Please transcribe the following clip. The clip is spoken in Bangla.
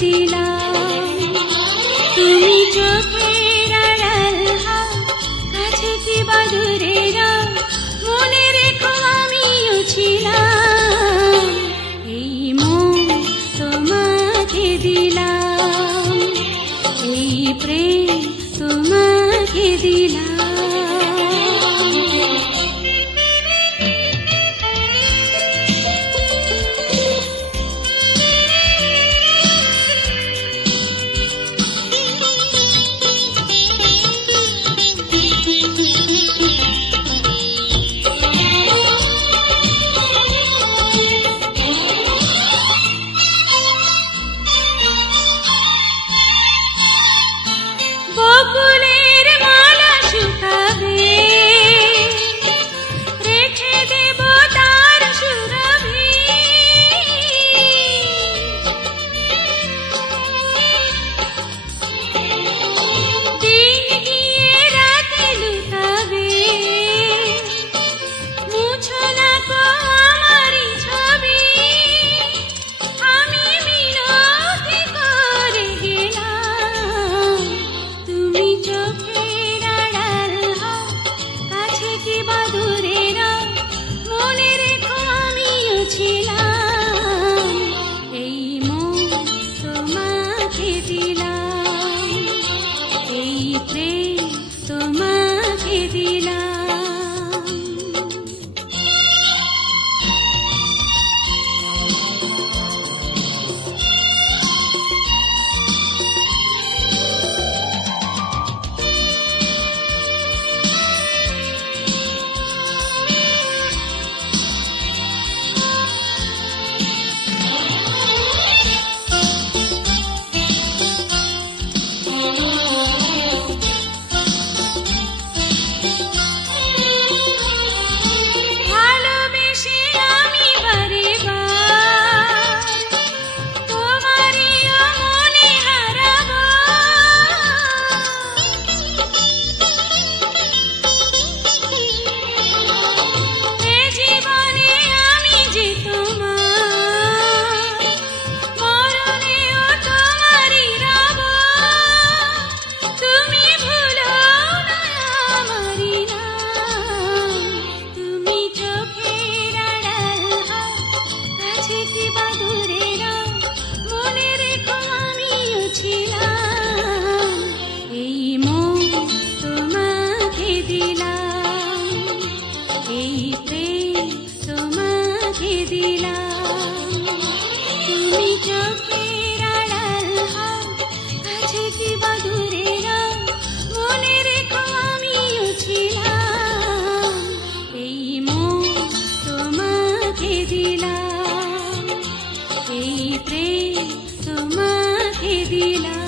দিলাম। তুমি চোখের আড়াল হও, কাছে কি বা দূরে যাও, মনে রেখো আমিও ছিলাম। এই মন তোমাকে দিলাম, এই প্রেম তোমাকে দিলাম। বকুলের মালা শুকাবে, রেখে দেব তার সুরভি। দিন গিয়ে রাতে লুকাবে, মুছো না গো আমারই ছবি। আমি মিনতি করে গেলাম, তুমি চোখের আড়াল হও, কাছে কি বা দূরে যাও, মনে রেখো আমিও ছিলাম। এই মন তোমাকে দিলাম, এই প্রেম তোমাকে দিলাম। ভালোবেসে আমি বারে বার তোমারই মনে হারাবো। এ জীবনে আমি যে তোমার, মরণেও তোমারই রব। তুমি ভুলো না আমারই নাম, তুমি চোখের আড়াল হও, কাছে কি বা দূরে যাও, মনে রেখো আমিও ছিলাম। এই মন তোমাকে দিলাম, এই প্রেম তোমাকে দিলাম। তুমি চোখের আড়াল হও, কাছে কি বা দূরে যাও, মনে রেখো আমিও ছিলাম। এই মন তোমাকে দিলাম, এই প্রেম তোমাকে দিলাম।